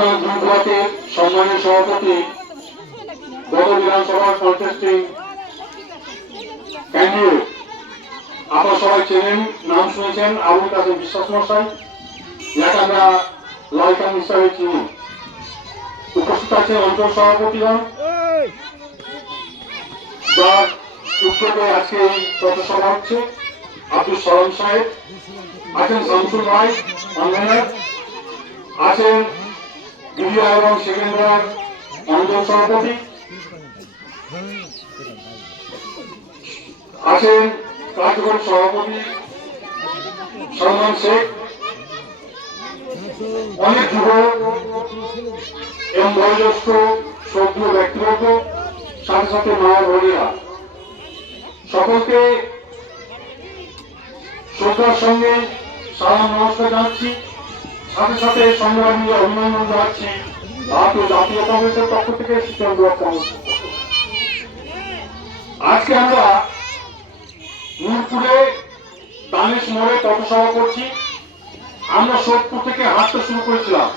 প্রধান দুই ব্লকের সম্মানীয় সভাপতি, গত বিধানসভার কন্টেস্টিং ক্যান্ডিডেট, আপনারা সবাই চেনেন, নাম শুনেছেন, আবুল কাসেম বিশ্বাস মশাই, যাকে আমরা লালকান হিসাবে চিনি। উপস্থিত আছেন অঞ্চল সভাপতিগণ, যার উদ্যোগে আজকে এই পথসভা হচ্ছে, আব্দুল সালাম সাহেব আছেন, শামসুল ভাই কনভেনার আছেন, বিডিআ এবং সেকেন্দ্রার অঞ্চল সভাপতি আছেন, কার্যকরী সভাপতি সলমান শেখ, অনেক যুব এবং বয়োজ্যেষ্ঠ শ্রদ্ধেয় ব্যক্তিবর্গ, সাথে সাথে মা বোনেরা, সকলকে শ্রদ্ধার সঙ্গে সালাম নমস্কার জানাচ্ছি। সাথে সাথে সংগ্রামী অভিনন্দন জানাচ্ছি ভারতীয় জাতীয় কংগ্রেসের পক্ষ থেকে শীতল ব্লক কংগ্রেস। আজকে আমরা নূরপুরে দানেশ মোড়ে পথসভা করছি। আমরা সোদপুর থেকে হাঁটতে শুরু করেছিলাম,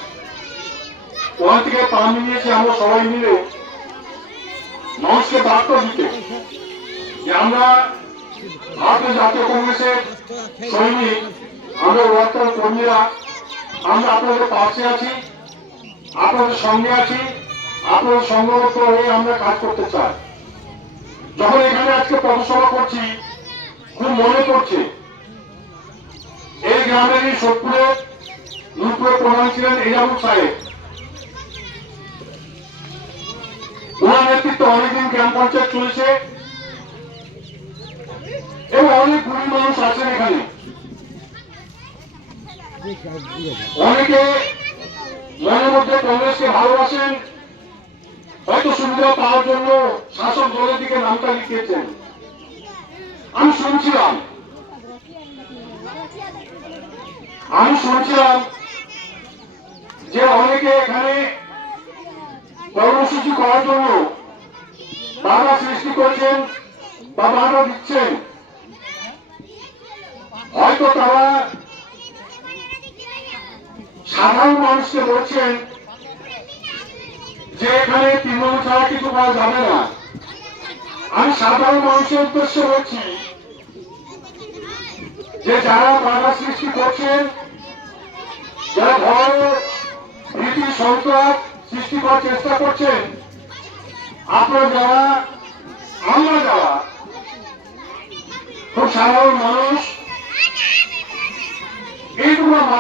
ওখান থেকে পানি নিয়েছি আমরা সবাই মিলে মানুষকে বার্তা দিতে যে আমরা ভারতীয় জাতীয় কংগ্রেসের সৈনিক, আমরা ওয়ার্কার কর্মীরা, আমরা আপনাদের পাশে আছি, আপনাদের সঙ্গে আছি, আপনাদের সংঘবদ্ধ হয়ে আমরা কাজ করতে চাই। যখন এখানে আজকে পথসভা করছি, খুব মনে পড়ছে এই গ্রামেরই সোদপুরে নূরপুরে প্রধান ছিলেন এজামুল সাহেব। ওনার নেতৃত্বে অনেকদিন গ্রাম পঞ্চায়েত চলেছে এবং অনেক গরিব মানুষ আছেন এখানে। অনেকে মনের মধ্যে কংগ্রেসকে ভালোবাসেন, হয়তো সুবিধা পাওয়ার জন্য শাসক দলের দিকে নামটা লিখিয়েছেন। আমি শুনছিলাম যে অনেকে এখানে কর্মসূচি করার জন্য বাধা সৃষ্টি করেছেন বা বাধা দিচ্ছেন। হয়তো তারা সাধারণ মানুষকে বলছেন যে এখানে তৃণমূল ছাড়া কিছু করা যাবে না। আমি সাধারণ মানুষের উদ্দেশ্যে বলছি যে যারা বাধা সৃষ্টি করছেন, যারা ভয় ভীতি সন্ত্রাস সৃষ্টি করার চেষ্টা করছেন, আপনারা যারা, আমরা যারা খুব সাধারণ মানুষ, এইগুলো